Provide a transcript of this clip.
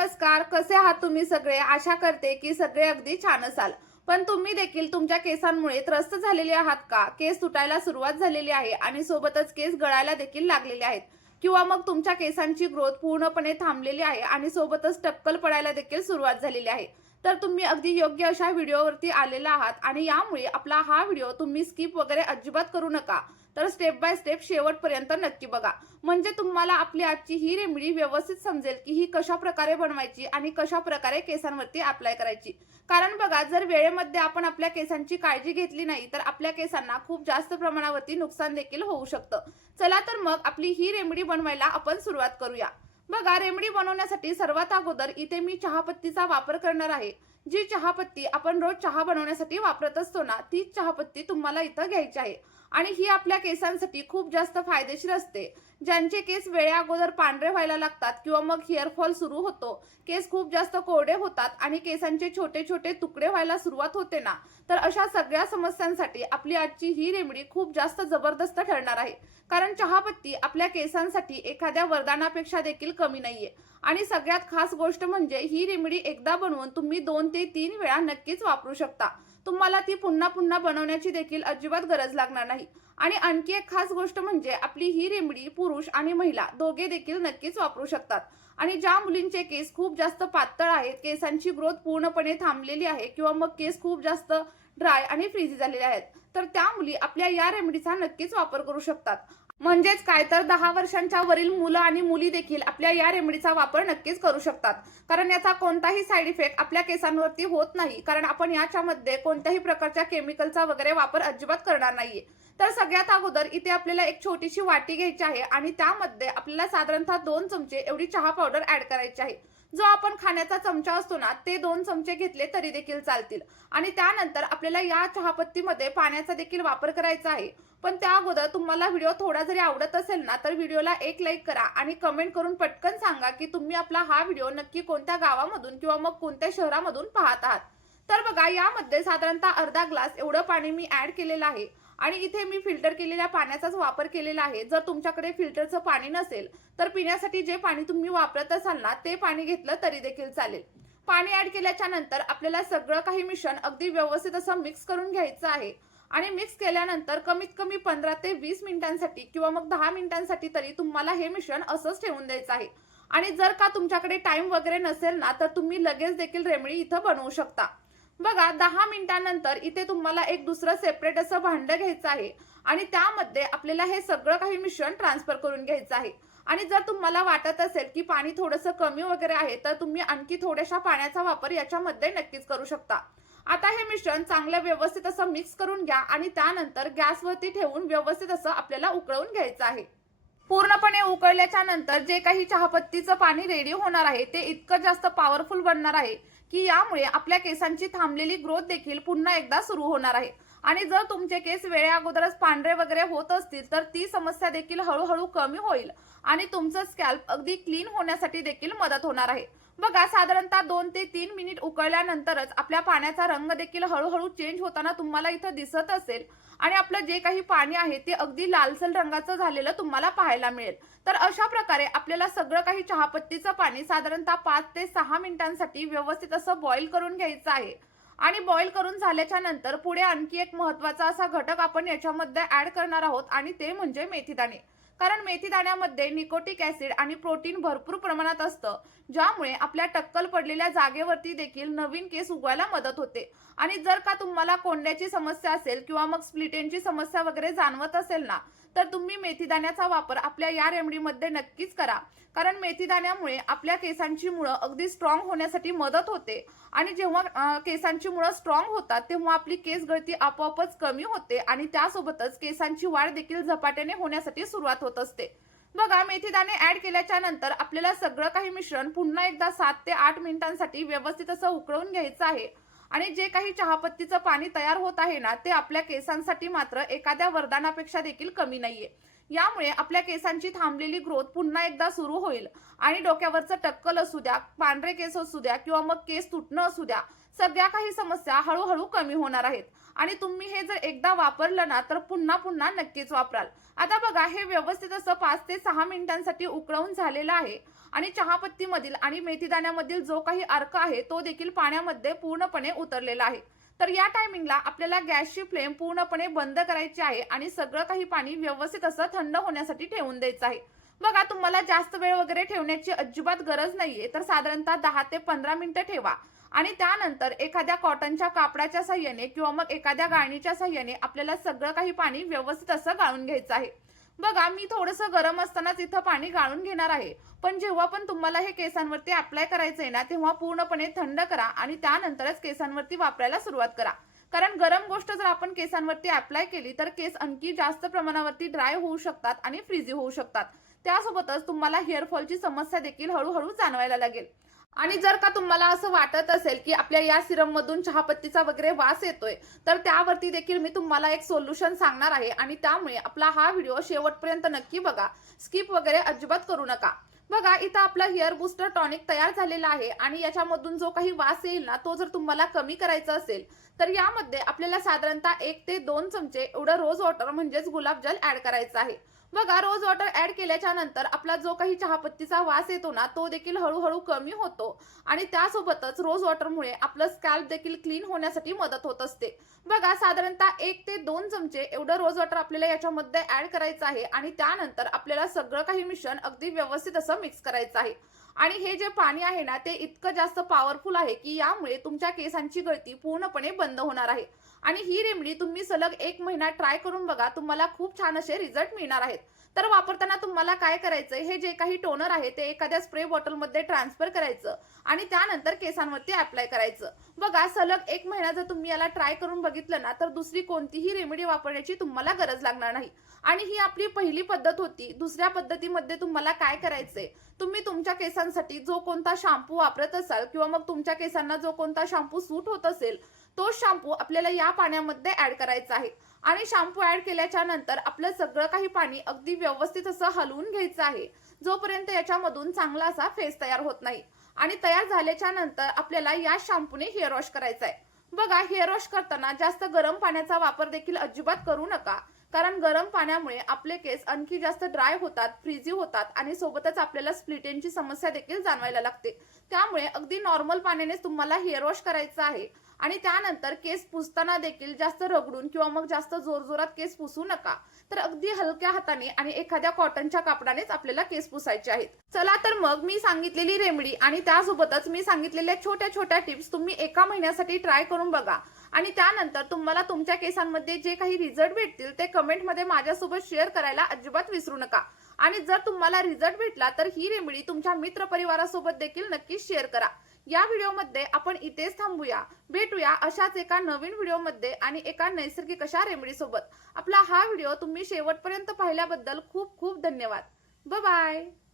नमस्कार. कसे आहात तुम्ही सगळे? आशा करते की सगळे अगदी छान असाल. पण तुम्ही देखील तुमच्या केसांमुळे त्रस्त झालेले आहात का? केस तुटायला सुरुवात झालेली आहे आणि सोबतच केस गळायला देखील लागलेले आहेत किंवा मग तुमच्या केसांची ग्रोथ पूर्णपणे थांबलेली आहे आणि सोबतच टक्कल पडायला देखील सुरुवात झालेली आहे. तर तुम्ही अगदी योग्य अशा व्हिडिओवरती आलेला आहात आणि यामुळे आपला हा व्हिडिओ तुम्ही स्किप वगैरे अजिबात करू नका. तर स्टेप बाय स्टेप शेवटपर्यंत नक्की बघा. म्हणजे तुम्हाला आपली आजची ही रेमेडी व्यवस्थित समजेल की ही कशा प्रकारे बनवायची आणि कशा प्रकारे केसांवरती अप्लाय करायची. कारण बघा, जर वेळेमध्ये आपण आपल्या केसांची काळजी घेतली नाही तर आपल्या केसांना खूप जास्त प्रमाणावरती नुकसान देखील होऊ शकतं. चला तर मग आपली ही रेमेडी बनवायला आपण सुरुवात करूया. बघा, रेमेडी बनवण्यासाठी सर्वात अगोदर इथे मी चहापत्तीचा वापर करणार आहे. जी चहापत्ती आपण रोज चहा बनवण्यासाठी वापरत असतो ना, तीच चहापत्ती तुम्हाला इथं घ्यायची आहे. आणि ही आपल्या केसांसाठी खूप जास्त फायदेशीर असते. ज्यांचे केस वेळे अगोदर पांढरे व्हायला लागतात किंवा मग हेअरफॉल सुरू होतो, केस खूप जास्त कोरडे होतात आणि केसांचे छोटे छोटे तुकडे व्हायला सुरुवात होते ना, तर अशा सगळ्या समस्यांसाठी आपली आजची ही रेमेडी खूप जास्त जबरदस्त ठरणार आहे. कारण चहापत्ती आपल्या केसांसाठी एखाद्या वरदानापेक्षा देखील कमी नाहीये. आणि सगळ्यात खास गोष्ट म्हणजे ही रेमेडी एकदा बनवून तुम्ही 2 ते 3 वेळा नक्कीच वापरू शकता. तुम्हाला ती पुन्हा पुन्हा बनवण्याची देखील अजिबात गरज लागणार नाही. आणि आणखी एक खास गोष्ट म्हणजे आपली ही रेमेडी पुरुष आणि महिला दोघे देखील नक्कीच वापरू शकतात. आणि ज्या मुलींचे केस खूप जास्त पातळ आहेत, केसांची ग्रोथ पूर्णपणे थांबलेली आहे किंवा मग केस खूप जास्त ड्राय आणि फ्रीझी झालेले आहेत, तर त्या मुली आपल्या या रेमेडीचा नक्कीच वापर करू शकतात. म्हणजेच काय, तर 10 वर्षांच्या वरील मुलं आणि मुली देखील आपल्या या रेमेडीचा वापर नक्कीच करू शकतात. कारण याचा कोणताही साईड इफेक्ट आपल्या केसांवरती होत नाही. कारण आपण याच्यामध्ये कोणत्याही प्रकारच्या केमिकलचा वगैरे वापर अजिबात करणार नाहीये. तर सगळ्यात अगोदर इथे आपल्याला एक छोटीशी वाटी घ्यायची आहे आणि त्यामध्ये आपल्याला साधारणतः 2 चमचे एवढी चहा पावडर ऍड करायची आहे. जो आपण खाण्याचा चमचा असतो ना, ते 2 चमचे घेतले तरी देखील चालतील. आणि त्यानंतर आपल्याला या चहापत्तीमध्ये पाण्याचा देखील वापर करायचा आहे. पण त्या अगोदर तुम्हाला व्हिडिओ थोडा जरी आवडत असेल ना, तर व्हिडिओला एक लाईक करा आणि कमेंट करून पटकन सांगा की तुम्ही आपला हा व्हिडिओ नक्की कोणत्या गावामधून किंवा मग कोणत्या शहरामधून पाहत आहात. तर बघा, यामध्ये साधारणतः अर्धा ग्लास एवढं पाणी मी ऍड केलेलं आहे. आणि इथे मी फिल्टर केलेल्या पाण्याचाच वापर केलेला आहे. जर तुमच्याकडे फिल्टरचं पाणी नसेल तर पिण्यासाठी जे पाणी तुम्ही वापरत असाल ना, ते पाणी घेतलं तरी देखील चालेल. पाणी ऍड केल्याच्या नंतर आपल्याला सगळं काही मिश्रण अगदी व्यवस्थित असं मिक्स करून घ्यायचं आहे. आणि मिक्स केल्यानंतर कमीत कमी 15 ते 20 मिनिटांसाठी किंवा मग 10 मिनिटांसाठी तरी तुम्हाला हे मिश्रण असंच ठेवून द्यायचं आहे. आणि जर का तुमच्याकडे टाइम वगैरे नसेल ना, तर तुम्ही लगेच देखील रेमेडी इथं बनवू शकता. बघा, 10 मिनिटांनंतर इथे तुम्हाला एक दुसरं सेपरेट असं भांडं घ्यायचं आहे आणि त्यामध्ये आपल्याला हे सगळं काही मिश्रण ट्रान्सफर करून घ्यायचं आहे. आणि जर तुम्हाला वाटत असेल की पाणी थोडंसं कमी वगैरे आहे, तर तुम्ही आणखी थोड्याशा पाण्याचा वापर याच्यामध्ये नक्कीच करू शकता. आता हे मिश्रण चांगलं व्यवस्थित असं मिक्स करून घ्या आणि त्यानंतर गॅसवरती ठेवून व्यवस्थित असं आपल्याला उकळून घ्यायचं आहे. पूर्णपणे उकळल्याच्या नंतर जे काही चहापत्तीचं पाणी रेडी होणार आहे, ते इतकं जास्त पॉवरफुल बनणार आहे की यामुळे आपल्या केसांची थांबलेली ग्रोथ देखील पुन्हा एकदा सुरू होणार आहे. आणि जर तुमचे केस वेळे अगोदरच पांढरे वगैरे होत असतील, तर ती समस्या देखील हळूहळू कमी होईल आणि तुमचं स्कॅल्प अगदी क्लीन होण्यासाठी देखील मदत होणार आहे. बघा, साधारणतः 2 ते 3 मिनिट उकळल्यानंतरच आपल्या पाण्याचा रंग देखील हळूहळू चेंज होताना तुम्हाला इथं दिसत असेल. आणि आपलं जे काही पाणी आहे ते अगदी लालसर रंगाचं झालेलं तुम्हाला पाहायला मिळेल. तर अशा प्रकारे आपल्याला सगळं काही चहापत्तीचं पाणी साधारणतः 5 ते 6 मिनिटांसाठी व्यवस्थित असं बॉईल करून घ्यायचं आहे. आणि बॉईल करून झाल्याच्या नंतर पुढे आणखी एक महत्त्वाचा असा घटक आपण याच्यामध्ये ऍड करणार आहोत आणि ते म्हणजे मेथीदाणे. कारण मेथीदाण्यामध्ये निकोटिक ऍसिड आणि प्रोटीन भरपूर प्रमाणात असतं, ज्यामुळे आपल्या टक्कल पडलेल्या जागेवरती देखील नवीन केस उगवायला मदत होते. आणि जर का तुम्हाला कोंड्याची समस्या असेल किंवा मग स्प्लिटेनची समस्या वगैरे जाणवत असेल ना, तर तुम्ही मेथीदाण्याचा वापर आपल्या या रेमेडीमध्ये नक्कीच करा. कारण मेथीदाण्यामुळे आपल्या केसांची मुळं अगदी स्ट्रॉंग होण्यासाठी मदत होते. आणि जेव्हा केसांची मुळं स्ट्रॉंग होतात, तेव्हा आपली केस गळती आपोआपच कमी होते आणि त्यासोबतच केसांची वाढ देखील झपाट्याने होण्यासाठी सुरुवात होत असते. बघा, मेथीदाणे ऍड केल्याच्या नंतर आपल्याला सगळं काही मिश्रण पुन्हा एकदा 7 ते 8 मिनिटांसाठी व्यवस्थित असं उकळून घ्यायचं आहे. आणि जे काही चहापत्तीचं पाणी तयार होत आहे ना, ते आपल्या केसांसाठी मात्र एखाद्या वरदानापेक्षा देखील कमी नाहीये. यामुळे आपल्या केसांची थांबलेली ग्रोथ पुन्हा एकदा सुरू होईल आणि डोक्यावरचं टक्कल असू द्या, पांढरे केस असू द्या किंवा मग केस तुटणं असू द्या, सगळ्या काही समस्या हळूहळू कमी होणार आहेत. आणि तुम्ही हे जर एकदा वापरलं ना तर पुन्हा पुन्हा नक्कीच वापराल. आता बघा, हे व्यवस्थित असं 5 ते 6 मिनिटांसाठी उकळवून झालेलं आहे आणि चहापत्तीमधील आणि मेथीदाण्यामधील जो काही अर्क आहे तो देखील पाण्यामध्ये पूर्णपणे उतरलेला आहे. तर या टायमिंगला आपल्याला गॅसची फ्लेम पूर्णपणे बंद करायची आहे आणि सगळं काही पाणी व्यवस्थित असं थंड होण्यासाठी ठेवून द्यायचं आहे. बघा, तुम्हाला जास्त वेळ वगैरे ठेवण्याची अजिबात गरज नाहीये. तर साधारणतः 10 ते 15 मिनिटं ठेवा आणि त्यानंतर एखाद्या कॉटनच्या कापडाच्या साहाय्याने किंवा मग एखाद्या गाळणीच्या साहाय्याने आपल्याला सगळं काही पाणी व्यवस्थित असं गाळून घ्यायचं आहे. बघा, मी थोडंसं गरम असतानाच इथं पाणी गाळून घेणार आहे. पण जेव्हा पण तुम्हाला हे केसांवरती अप्लाय करायचंय ना, तेव्हा पूर्णपणे थंड करा आणि त्यानंतरच केसांवरती वापरायला सुरुवात करा. कारण गरम गोष्ट जर आपण केसांवरती अप्लाय केली तर केस आणखी जास्त प्रमाणावरती ड्राय होऊ शकतात आणि फ्रीझी होऊ शकतात. त्यासोबतच तुम्हाला हेअर फॉलची समस्या देखील हळूहळू जाणवायला लागेल. आणि जर का तुम्हाला असं वाटत असेल की आपल्या या सिरम मधून चहापत्तीचा वगैरे वास येतोय, तर त्यावरती देखील मी तुम्हाला एक सोल्युशन सांगणार आहे आणि त्यामुळे आपला हा व्हिडिओ शेवटपर्यंत नक्की बघा. स्किप वगैरे अजिबात करू नका. बघा, इथं आपला हेअर बुस्टर टॉनिक तयार झालेला आहे आणि याच्यामधून जो काही वास येईल ना, तो जर तुम्हाला कमी करायचा असेल तर यामध्ये आपल्याला साधारणतः 1 ते 2 चमचे एवढं रोज वॉटर म्हणजेच गुलाबजल ऍड करायचं आहे. बघा, रोज वॉटर ऍड केल्याच्या नंतर आपला जो काही चहापत्तीचा वास येतो ना, तो देखील हळूहळू कमी होतो आणि त्यासोबतच रोज वॉटरमुळे आपलं स्कॅल्प देखील क्लीन होण्यासाठी मदत होत असते. बघा, साधारणतः 1 ते 2 चमचे एवढं रोज वॉटर आपल्याला याच्यामध्ये ऍड करायचं आहे आणि त्यानंतर आपल्याला सगळं काही मिश्रण अगदी व्यवस्थित असं मिक्स करायचं आहे. आणि हे जे पाणी आहे ना, ते इतकं जास्त पॉवरफुल आहे की यामुळे तुमच्या केसांची गळती पूर्णपणे बंद होणार आहे. आणि ही रेमेडी तुम्ही सलग 1 महिना ट्राय करून बघा, तुम्हाला खूप छान असे रिझल्ट मिळणार आहेत. तर वापरताना तुम्हाला काय करायचंय, हे जे काही टोनर आहे ते एखाद्या स्प्रे बॉटलमध्ये ट्रान्सफर करायचं आणि त्यानंतर केसांवरती अप्लाय करायचं. बघा, सलग 1 महिना जर तुम्ही याला ट्राय करून बघितलं ना, तर दुसरी कोणतीही रेमेडी वापरण्याची तुम्हाला गरज लागणार नाही. आणि ही आपली पहिली पद्धत होती. दुसऱ्या पद्धतीमध्ये तुम्हाला काय करायचंय, तुम्ही तुमच्या केसांसाठी जो कोणता शॅम्पू वापरत असाल किंवा मग तुमच्या केसांना जो कोणता शॅम्पू सूट होत असेल, तो शॅम्पू आपल्याला या पाण्यामध्ये ऍड करायचा आहे. आणि शॅम्पू ऍड केल्याच्या नंतर आपलं सगळं काही पाणी अगदी व्यवस्थित असं हलवून घ्यायचं आहे, जोपर्यंत याच्यामधून चांगला असा फेस तयार होत नाही. आणि तयार झाल्याच्या नंतर आपल्याला या शॅम्पूने हेअर वॉश करायचा आहे. बघा, हेअर वॉश करताना जास्त गरम पाण्याचा वापर देखील अजिबात करू नका. कारण गरम पाण्यामुळे आपले केस आणखी जास्त ड्राय होतात, फ्रीझी होतात आणि सोबतच आपल्याला स्प्लिट एंडची समस्या देखील जाणवायला लागते. त्यामुळे अगदी नॉर्मल पाण्यानेच तुम्हाला हेअर वॉश करायचं आहे. आणि त्यानंतर केस पुसताना देखील जास्त रगडून किंवा मग जास्त जोरजोरात केस पुसू नका. तर अगदी हलक्या हाताने आणि एखाद्या कॉटनच्या कापडानेच आपल्याला केस पुसायचे आहेत. चला तर मग, मी सांगितलेली रेमेडी आणि त्यासोबतच मी सांगितलेल्या छोट्या छोट्या टिप्स तुम्ही 1 महिन्यासाठी ट्राय करून बघा आणि त्यानंतर तुम्हाला तुमच्या केसांमध्ये जे काही रिझल्ट भेटतील ते कमेंटमध्ये माझ्यासोबत शेअर करायला अजिबात विसरू नका. आणि जर तुम्हाला रिझल्ट भेटला तर ही रेमेडी तुमच्या मित्रपरिवारासोबत देखील नक्कीच शेअर करा. या व्हिडिओमध्ये आपण इथेच थांबूया. भेटूया अशाच एका नवीन व्हिडिओमध्ये आणि एका नैसर्गिक अशा रेमेडी सोबत. आपला हा व्हिडिओ तुम्ही शेवटपर्यंत पाहिल्याबद्दल खूप खूप धन्यवाद. Bye bye.